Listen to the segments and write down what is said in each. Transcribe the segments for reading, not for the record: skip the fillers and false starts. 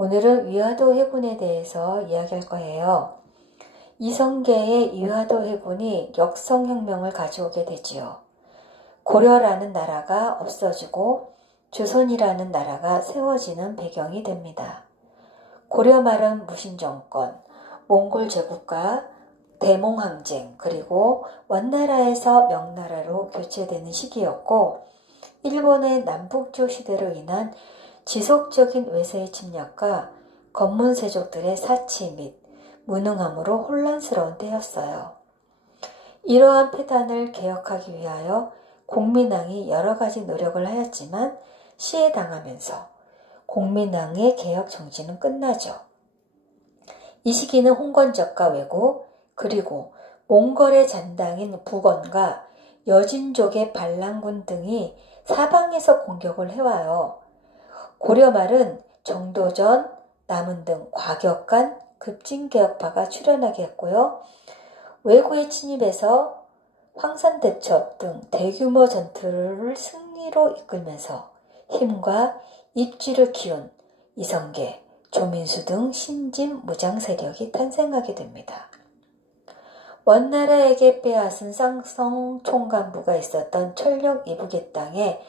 오늘은 위화도 해군에 대해서 이야기할 거예요. 이성계의 위화도 해군이 역성혁명을 가져오게 되지요. 고려라는 나라가 없어지고 조선이라는 나라가 세워지는 배경이 됩니다. 고려 말은 무신정권, 몽골 제국과 대몽항쟁, 그리고 원나라에서 명나라로 교체되는 시기였고, 일본의 남북조 시대로 인한 지속적인 외세의 침략과 건문세족들의 사치 및 무능함으로 혼란스러운 때였어요. 이러한 패단을 개혁하기 위하여 공민왕이 여러 가지 노력을 하였지만 시해당하면서 공민왕의 개혁 정신은 끝나죠. 이 시기는 홍건적과 왜구, 그리고 몽골의 잔당인 북원과 여진족의 반란군 등이 사방에서 공격을 해와요. 고려 말은 정도전, 남은 등 과격한 급진개혁파가 출현하게 했고요. 왜구의 침입에서 황산대첩 등 대규모 전투를 승리로 이끌면서 힘과 입지를 키운 이성계, 조민수 등 신진 무장 세력이 탄생하게 됩니다. 원나라에게 빼앗은 쌍성 총간부가 있었던 철령 이북의 땅에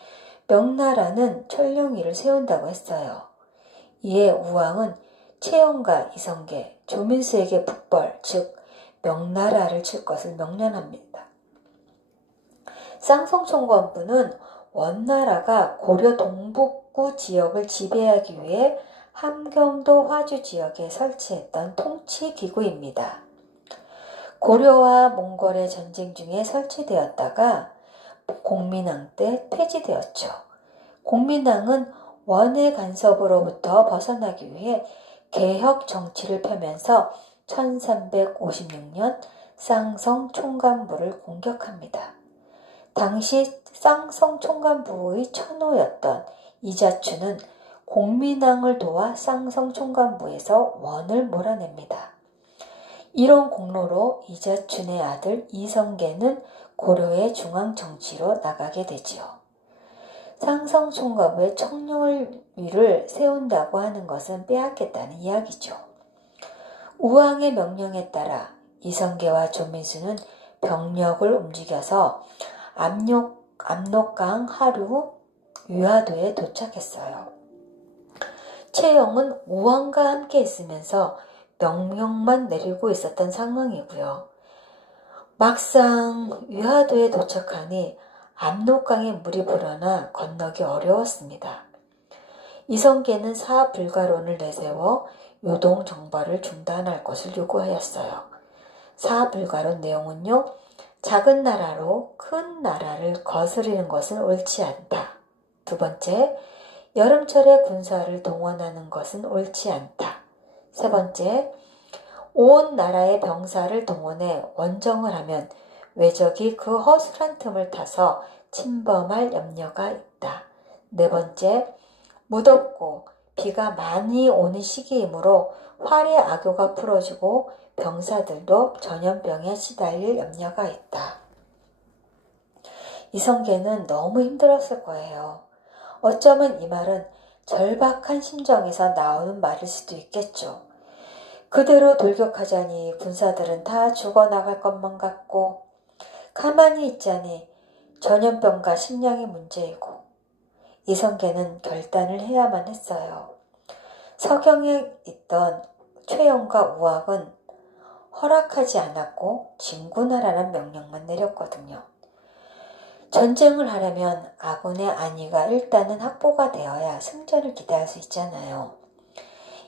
명나라는 철령위를 세운다고 했어요. 이에 우왕은 최영과 이성계, 조민수에게 북벌, 즉 명나라를 칠 것을 명령합니다. 쌍성총관부는 원나라가 고려 동북부 지역을 지배하기 위해 함경도 화주 지역에 설치했던 통치기구입니다. 고려와 몽골의 전쟁 중에 설치되었다가 공민왕 때 폐지되었죠. 공민왕은 원의 간섭으로부터 벗어나기 위해 개혁 정치를 펴면서 1356년 쌍성 총관부를 공격합니다. 당시 쌍성 총관부의 천호였던 이자추는 공민왕을 도와 쌍성 총관부에서 원을 몰아냅니다. 이런 공로로 이자춘의 아들 이성계는 고려의 중앙 정치로 나가게 되지요. 쌍성 총관부의 청렬위를 세운다고 하는 것은 빼앗겠다는 이야기죠. 우왕의 명령에 따라 이성계와 조민수는 병력을 움직여서 압록강 하류 위화도에 도착했어요. 최영은 우왕과 함께 있으면서 명령만 내리고 있었던 상황이고요. 막상 위화도에 도착하니 압록강에 물이 불어나 건너기 어려웠습니다. 이성계는 사불가론을 내세워 요동 정벌을 중단할 것을 요구하였어요. 사불가론 내용은요, 작은 나라로 큰 나라를 거스르는 것은 옳지 않다. 두 번째, 여름철에 군사를 동원하는 것은 옳지 않다. 세 번째, 온 나라의 병사를 동원해 원정을 하면 외적이 그 허술한 틈을 타서 침범할 염려가 있다. 네 번째, 무덥고 비가 많이 오는 시기이므로 활의 악효가 풀어지고 병사들도 전염병에 시달릴 염려가 있다. 이성계는 너무 힘들었을 거예요. 어쩌면 이 말은 절박한 심정에서 나오는 말일 수도 있겠죠. 그대로 돌격하자니 군사들은 다 죽어나갈 것만 같고, 가만히 있자니 전염병과 식량이 문제이고, 이성계는 결단을 해야만 했어요. 서경에 있던 최영과 우왕은 허락하지 않았고 진군하라는 명령만 내렸거든요. 전쟁을 하려면 아군의 안위가 일단은 확보가 되어야 승전을 기대할 수 있잖아요.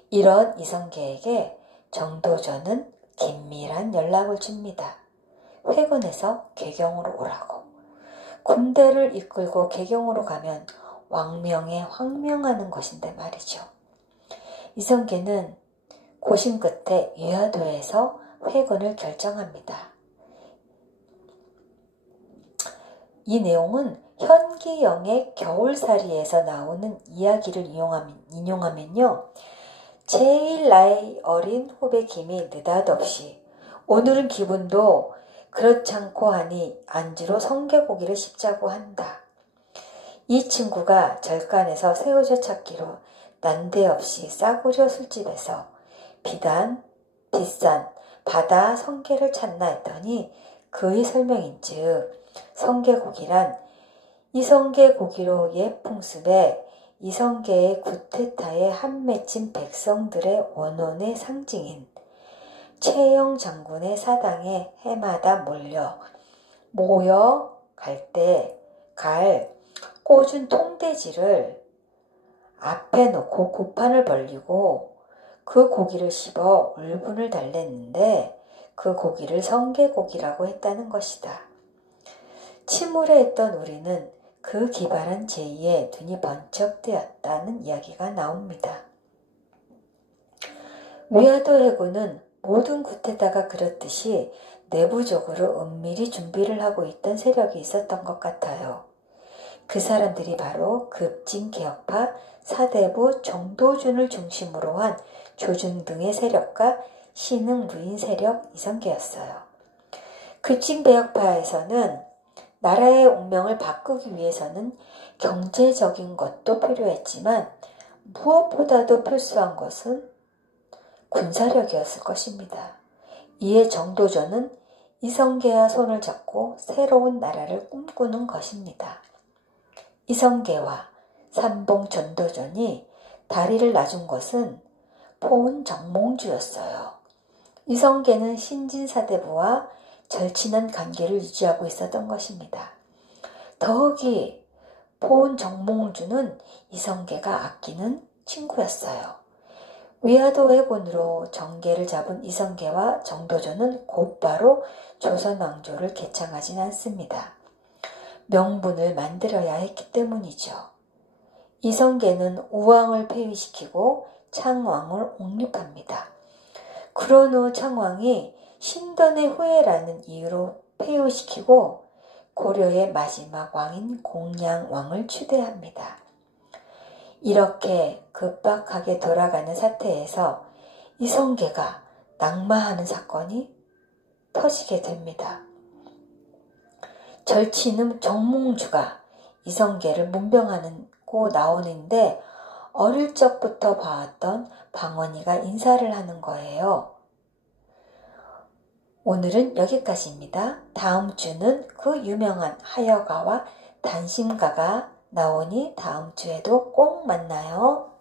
이런 이성계에게 정도전은 긴밀한 연락을 줍니다. 회군에서 개경으로 오라고. 군대를 이끌고 개경으로 가면 왕명에 황명하는 것인데 말이죠. 이성계는 고심 끝에 위화도에서 회군을 결정합니다. 이 내용은 현기영의 겨울살이에서 나오는 이야기를 인용하면요. 제일 나이 어린 후배 김이 느닷없이 오늘은 기분도 그렇잖고 하니 안주로 성게고기를 씹자고 한다. 이 친구가 절간에서 새우젓 찾기로 난데없이 싸구려 술집에서 비싼 바다 성게를 찾나 했더니 그의 설명인즉 성게고기란 이성게 고기로 옛 풍습에 이성계의 구테타에 한 맺힌 백성들의 원혼의 상징인 최영 장군의 사당에 해마다 모여 갈 꽂은 통돼지를 앞에 놓고 구판을 벌리고 그 고기를 씹어 울분을 달랬는데 그 고기를 성게고기라고 했다는 것이다. 침울해 있던 우리는 그 기발한 제의에 눈이 번쩍 뜨였다는 이야기가 나옵니다. 위화도 해군은 모든 구테타가 그렇듯이 내부적으로 은밀히 준비를 하고 있던 세력이 있었던 것 같아요. 그 사람들이 바로 급진개혁파 사대부 정도준을 중심으로 한 조준 등의 세력과 신흥 무인 세력 이성계였어요. 급진개혁파에서는 나라의 운명을 바꾸기 위해서는 경제적인 것도 필요했지만 무엇보다도 필수한 것은 군사력이었을 것입니다. 이에 정도전은 이성계와 손을 잡고 새로운 나라를 꿈꾸는 것입니다. 이성계와 삼봉 전도전이 다리를 놔준 것은 포은 정몽주였어요. 이성계는 신진사대부와 절친한 관계를 유지하고 있었던 것입니다. 더욱이 포은 정몽주는 이성계가 아끼는 친구였어요. 위화도 해군으로 정계를 잡은 이성계와 정도전은 곧바로 조선 왕조를 개창하진 않습니다. 명분을 만들어야 했기 때문이죠. 이성계는 우왕을 폐위시키고 창왕을 옹립합니다. 그런 후 창왕이 신던의 후예라는 이유로 폐위시키고 고려의 마지막 왕인 공양왕을 추대합니다. 이렇게 급박하게 돌아가는 사태에서 이성계가 낙마하는 사건이 터지게 됩니다. 절친은 정몽주가 이성계를 문병하고 나오는데 어릴 적부터 봐왔던 방언이가 인사를 하는 거예요. 오늘은 여기까지입니다. 다음 주는 그 유명한 하여가와 단심가가 나오니 다음 주에도 꼭 만나요.